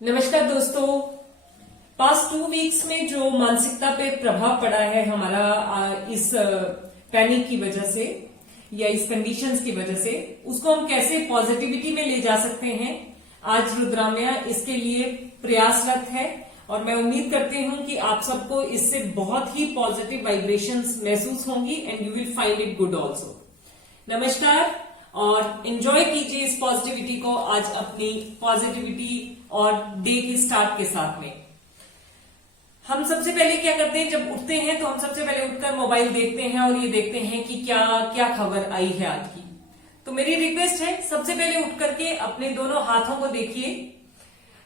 नमस्कार दोस्तों। Past 2 weeks में जो मानसिकता पे प्रभाव पड़ा है हमारा इस पैनिक की वजह से या इस कंडीशंस की वजह से, उसको हम कैसे पॉजिटिविटी में ले जा सकते हैं, आज रुद्राम्या इसके लिए प्रयासरत है और मैं उम्मीद करती हूं कि आप सबको इससे बहुत ही पॉजिटिव वाइब्रेशंस महसूस होंगी and you will find it good also. नमस्कार और एंजॉय कीजिए इस पॉजिटिविटी को आज अपनी पॉजिटिविटी और डे की स्टार्ट के साथ में। हम सबसे पहले क्या करते हैं, जब उठते हैं तो हम सबसे पहले उठकर मोबाइल देखते हैं और ये देखते हैं कि क्या क्या खबर आई है आज की। तो मेरी रिक्वेस्ट है, सबसे पहले उठ करके अपने दोनों हाथों को देखिए,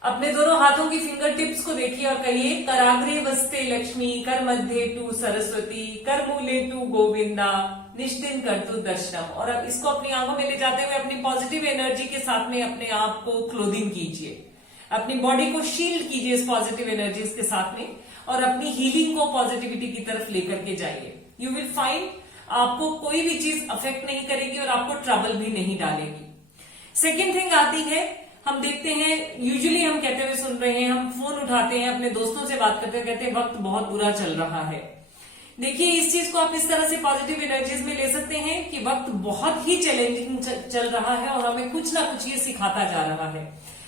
अपने दोनों हाथों की फिंगर टिप्स को देखिए और कहिए कराग्रे वस्ते लक्ष्मी, कर मध्य टू सरस्वती, कर मूले टू गोविंदा, निश्चिन कर तू दर्शनम। और अब इसको अपनी आंखों में ले जाते हुए अपनी पॉजिटिव एनर्जी के साथ में अपने आप को क्लोदिंग कीजिए, अपनी बॉडी को शील्ड कीजिए इस पॉजिटिव एनर्जीज के साथ में और अपनी हीलिंग को पॉजिटिविटी की तरफ लेकर के जाइए। यू विल फाइंड आपको कोई भी चीज अफेक्ट नहीं करेगी और आपको ट्रबल भी नहीं डालेगी। सेकेंड थिंग आती है, हम देखते हैं यूजुअली हम कहते हुए सुन रहे हैं, हम फोन उठाते हैं, अपने दोस्तों से बात करते हैं, कहते हैं वक्त बहुत बुरा चल रहा है। देखिए इस चीज को आप इस तरह से पॉजिटिव एनर्जीज में ले सकते हैं कि वक्त बहुत ही चैलेंजिंग चल रहा है और हमें कुछ ना कुछ ये सिखाता जा रहा है।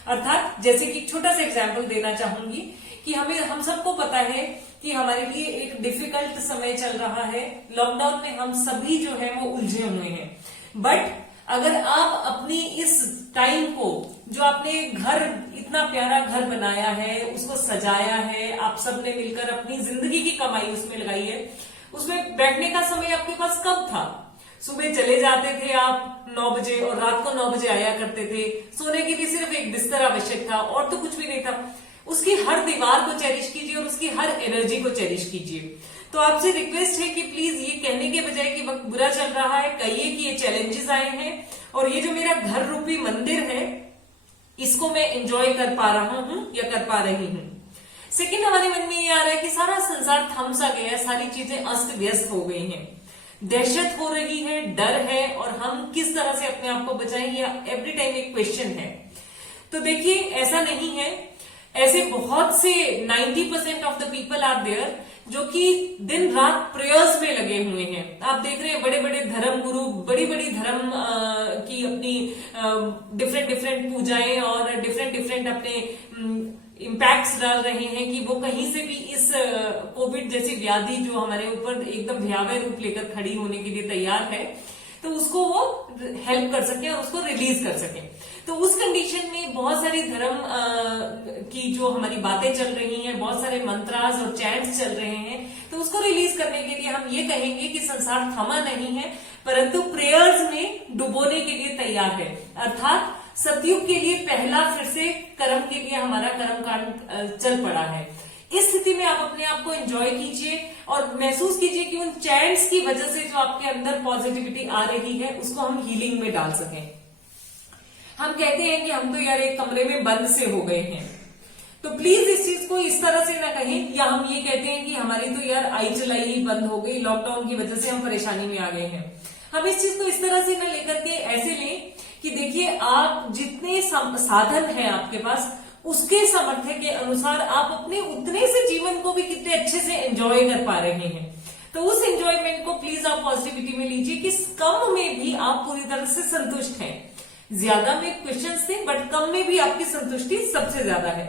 अर्थात जैसे कि छोटा सा एग्जाम्पल देना चाहूंगी कि हम सबको पता है कि हमारे लिए एक डिफिकल्ट समय चल रहा है। लॉकडाउन में हम सभी जो है वो उलझे हुए हैं, बट अगर आप अपनी इस टाइम को, जो आपने घर, इतना प्यारा घर बनाया है, उसको सजाया है, आप सबने मिलकर अपनी जिंदगी की कमाई उसमें लगाई है, उसमें बैठने का समय आपके पास कब था? सुबह चले जाते थे आप 9 बजे और रात को 9 बजे आया करते थे। सोने के लिए सिर्फ एक बिस्तर आवश्यक था और तो कुछ भी नहीं था। उसकी हर दीवार को चेरिश कीजिए और उसकी हर एनर्जी को चेरिश कीजिए। तो आपसे रिक्वेस्ट है कि प्लीज ये कहने के बजाय कि वक्त बुरा चल रहा है, कहिए कि ये चैलेंजेस आए हैं और ये जो मेरा घर रूपी मंदिर है इसको मैं एंजॉय कर पा रहा हूं या कर पा रही हूं। सेकंड, हमारे मन में ये आ रहा है कि सारा संसार थम सा गया है, सारी चीजें अस्त व्यस्त हो गई हैं, दहशत हो रही है, डर है और हम किस तरह से अपने आप को बचाएं, या एवरी टाइम एक क्वेश्चन है। तो देखिए ऐसा नहीं है, ऐसे बहुत से 90% of the people are there जो कि दिन रात प्रेयर्स में लगे हुए हैं। आप देख रहे हैं बड़े बड़े धर्म गुरु बड़ी बड़ी धर्म की अपनी डिफरेंट पूजाएं और डिफरेंट अपने इम्पैक्ट्स डाल रहे हैं कि वो कहीं से भी इस कोविड जैसी व्याधि जो हमारे ऊपर एकदम भयावह रूप लेकर खड़ी होने के लिए तैयार है, तो उसको वो हेल्प कर सके और उसको रिलीज कर सके। तो उस कंडीशन में बहुत सारी धर्म की जो हमारी बातें चल रही हैं, बहुत सारे मंत्रास और चैंट्स चल रहे हैं, तो उसको रिलीज करने के लिए हम ये कहेंगे कि संसार थमा नहीं है परंतु प्रेयर्स में डुबोने के लिए तैयार है। अर्थात सतयुग के लिए पहला फिर से कर्म के लिए हमारा कर्म कांड चल पड़ा है। इस स्थिति में आप अपने आप को एंजॉय कीजिए और महसूस कीजिए कि उन चैंट्स की वजह से जो आपके अंदर पॉजिटिविटी आ रही है उसको हम हीलिंग में डाल सकें। हम कहते हैं कि हम तो यार एक कमरे में बंद से हो गए हैं, तो प्लीज इस चीज को इस तरह से ना कहें, या हम ये कहते हैं कि हमारी तो यार आई चलाई ही बंद हो गई, लॉकडाउन की वजह से हम परेशानी में आ गए हैं। हम इस चीज को इस तरह से ना लेकर के ऐसे लें कि देखिए आप जितने साधन हैं आपके पास, उसके सामर्थ्य के अनुसार आप अपने उतने से जीवन को भी कितने अच्छे से एंजॉय कर पा रहे हैं। तो उस एंजॉयमेंट को प्लीज आप पॉजिटिविटी में लीजिए कि कम में भी आप पूरी तरह से संतुष्ट हैं। ज्यादा में क्वेश्चंस थे बट कम में भी आपकी संतुष्टि सबसे ज्यादा है।